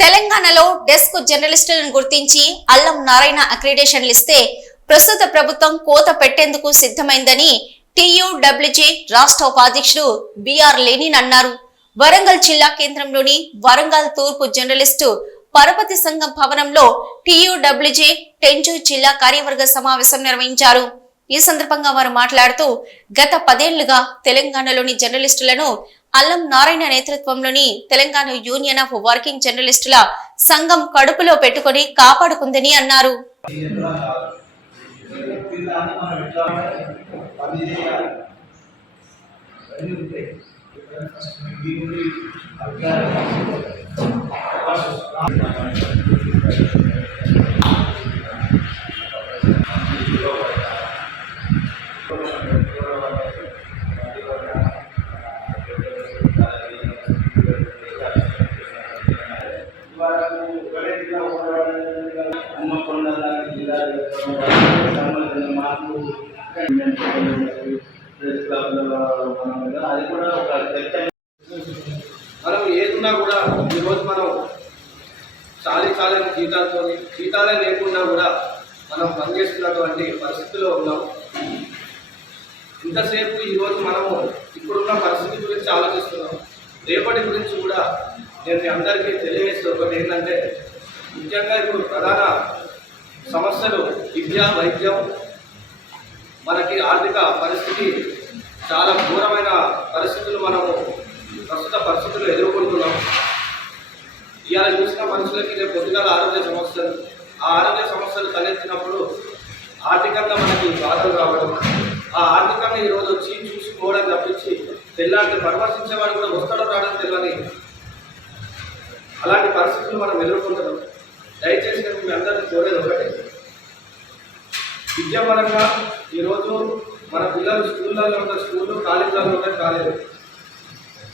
తెలంగాణలో డెస్క్ జర్నలిస్టులను గుర్తించి అల్లం నారాయణ అక్రిడేషన్లు ఇస్తే ప్రస్తుత ప్రభుత్వం కోత పెట్టేందుకు సిద్ధమైందని టీయూడబ్ల్యూజే రాష్ట్ర ఉపాధ్యక్షుడు బిఆర్ లెనిన్ అన్నారు. వరంగల్ జిల్లా కేంద్రంలోని వరంగల్ తూర్పు జర్నలిస్టు పరపతి సంఘం భవనంలో టీయూడబ్ల్యూజే టెంజు జిల్లా కార్యవర్గ సమావేశం నిర్వహించారు. ఈ సందర్భంగా వారు మాట్లాడుతూ గత 10 ఏళ్లుగా తెలంగాణలోని జర్నలిస్టులను అల్లం నారాయణ నేతృత్వంలోని తెలంగాణ యూనియన్ ఆఫ్ వర్కింగ్ జర్నలిస్టుల సంఘం కడుపులో పెట్టుకుని కాపాడుకుందని అన్నారు. అది కూడా ఒక మనం ఏదున్నా కూడా ఈరోజు మనం చాలని జీతాలే లేకుండా కూడా మనం పనిచేస్తున్నటువంటి పరిస్థితిలో ఉన్నాం. ఇంతసేపు ఈరోజు మనము ఇప్పుడున్న పరిస్థితి గురించి ఆలోచిస్తున్నాం. రేపటి గురించి కూడా నేను మీ అందరికీ తెలియజేస్తూ ఒకటి ఏంటంటే, ముఖ్యంగా ఇప్పుడు ప్రధాన సమస్యలు విద్య, వైద్యం, మనకి ఆర్థిక పరిస్థితి చాలా ఘోరమైన పరిస్థితులు మనము ప్రస్తుత పరిస్థితులు ఎదుర్కొంటున్నాం. ఇవాళ చూసిన మనుషులకి రేపు పొద్దుగాల ఆరోగ్య సమస్యలు, ఆ ఆరోగ్య సమస్యలు తలెత్తినప్పుడు ఆర్థికంగా మనకి బాధలు రావడం, ఆ ఆర్థికంగా ఈరోజు వచ్చి చూసుకోవడం తప్పించి తెల్లాంటి పరామర్శించేవాడు కూడా వస్తాడో రావడం తెలియని అలాంటి పరిస్థితులు మనం ఎదుర్కొంటున్నాం. దయచేసి నేను మీ అందరికీ కోరేది ఒకటే, విద్యాపరంగా ఈరోజు మన పిల్లలు స్కూళ్ళల్లో ఉన్న స్కూళ్ళు, కాలేజీలలో ఉన్న కాలేజీ,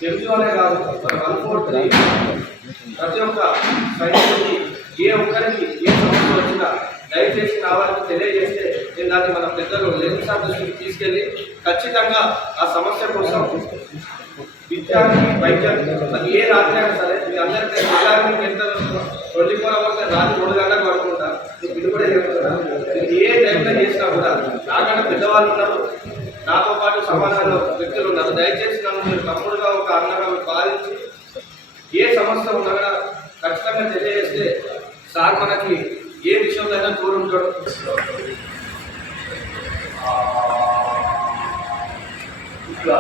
తెలుగు అనే కాదు, మన అనుకోవట్లే ప్రతి ఒక్క సైన్యానికి ఏ ఒక్కరికి ఏ సమస్య వచ్చినా దయచేసి నా వారికి తెలియజేస్తే నేను దాన్ని మన పెద్దలు లెనిన్ సార్ దృష్టికి తీసుకెళ్ళి ఖచ్చితంగా ఆ సమస్య కోసం విద్యార్థి వైద్యాన్ని అది ఏ రాత్రి అయినా సరే మీ అందరికీ విద్యార్థి ఎంత 24 hours రాత్రి 3 గంటలకు పడుకుంటారు. ఇది కూడా చెప్తున్నారు, ఏ టైంలో చేసినా కూడా నాకన్నా పెద్దవాళ్ళు ఉన్నారు, నాతో పాటు సమాజంలో వ్యక్తులు ఉన్నారు. దయచేసి నన్ను మీరు తమ్ముడుగా ఒక అన్నగా భావించి ఏ సమస్య ఉన్నా కూడా ఖచ్చితంగా తెలియజేస్తే సార్ మనకి ఏ విషయంలో తోడు ఉంటాడు. ఇట్లా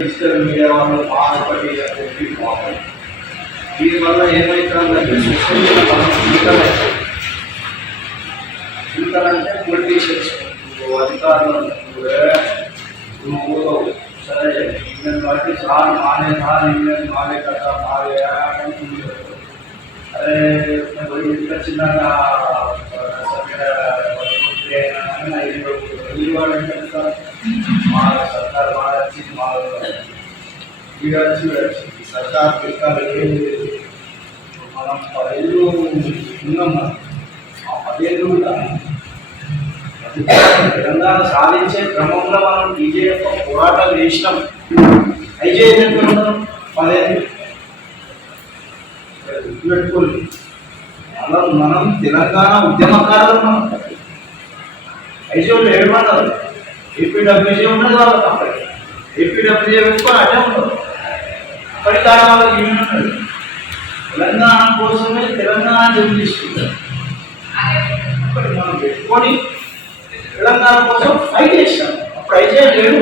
డిజిటల్ మీడియా వాళ్ళు మాట్లాడి దీనివల్ల ఏమవుతుందంటే సోషల్ మీడియా ఇంతకంటే పొలిటీషియన్స్ అధికారులు సరే ఇండియన్ పార్టీ సార్ మానే కదా మారే అరే ఇంత చిన్నగా सरकार सरकार మనం 10 ఏళ్ళు ఉన్నాం. ఆ 10 ఏళ్ళు కూడా తెలంగాణ సాధించే క్రమంలో మనం టీజేఎఫ్ పోరాటాలు చేసినాం. ఐజేఎఫ్ ఎక్కడ ఉన్నాం 10 ఏళ్ళు పెట్టుకోండి. మనం తెలంగాణ ఉద్యమకారులు. మనం ఐజీఓలు ఏమన్నారు, ఏపీడబ్ల్యూజే ఉన్నది వాళ్ళకి, అప్పటికి ఏపీడబ్ల్యూజే పెట్టుకొని అదే ఉండదు. అప్పటి కాలం వాళ్ళకి యూనియన్ ఉన్నది. తెలంగాణ కోసమే తెలంగాణ జర్నలిస్టులు అప్పటి మనం పెట్టుకొని తెలంగాణ కోసం ఫైట్ చేసినాం. అప్పుడు ఐజే లేదు,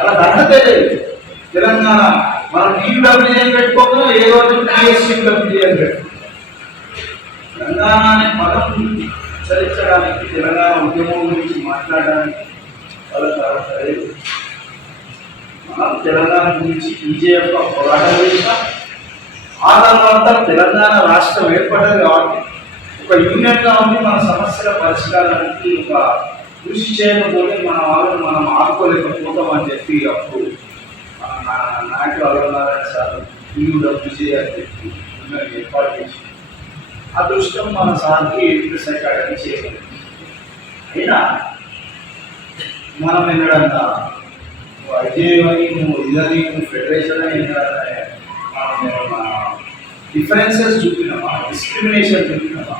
అలా అర్హత లేదు. తెలంగాణ మనం టీయూడబ్ల్యూజే పెట్టుకోకుండా ఏ రోజు టీఎస్యూడబ్ల్యూజే పెట్టుకుంటాం. తెలంగాణ అనే పదం చరించడానికి, తెలంగాణ ఉద్యమం గురించి మాట్లాడడానికి వాళ్ళకి అర్హత లేదు. మనం తెలంగాణ గురించి టీజేఎఫ్ పోరాటం చేసినాం. ఆ తర్వాత తెలంగాణ రాష్ట్రం ఏర్పడ్డది కాబట్టి ఒక యూనియన్గా ఉండి మన సమస్యల పరిష్కారానికి ఒక కృషి చేయకపోతే మన వాళ్ళని మనం ఆదుకోలేకపోతామని చెప్పి అప్పుడు మన నాయకులు అలవనారాయణ సార్ టీయూడబ్ల్యూజే అని చెప్పి ఏర్పాటు చేసి అదృష్టం మన సార్కి ప్రెస్ అకాడమీ చేయగలిగింది. అయినా మనం ఎన్నడంతా ఐజేఐ ఇదని ఫెడరేషన్ డిఫరెన్సెస్ చూపినామా, డిస్క్రిమినేషన్ చూపినామా?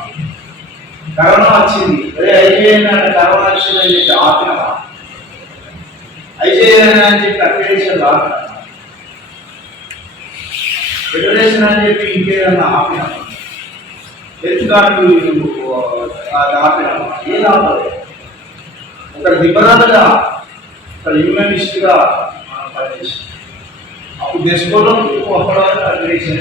కరోనా వచ్చింది, అదే ఐజేఎన్ అంటే కరోనా వచ్చింది అని చెప్పి ఆపినామా? ఐజేఎన్ అని చెప్పి అక్రిడేషన్ రాపినామా? ఫెడరేషన్ అని చెప్పి ఇంకేదన్నా ఆపినామా? Health card ఆపినామా? ఏది ఆపలేదు. ఒక లిబరల్గా, ఒక హ్యూమనిస్ట్గా మనం పనిచేస్తాం. అప్పుడు దేశంలో అక్కడ అక్రిడేషన్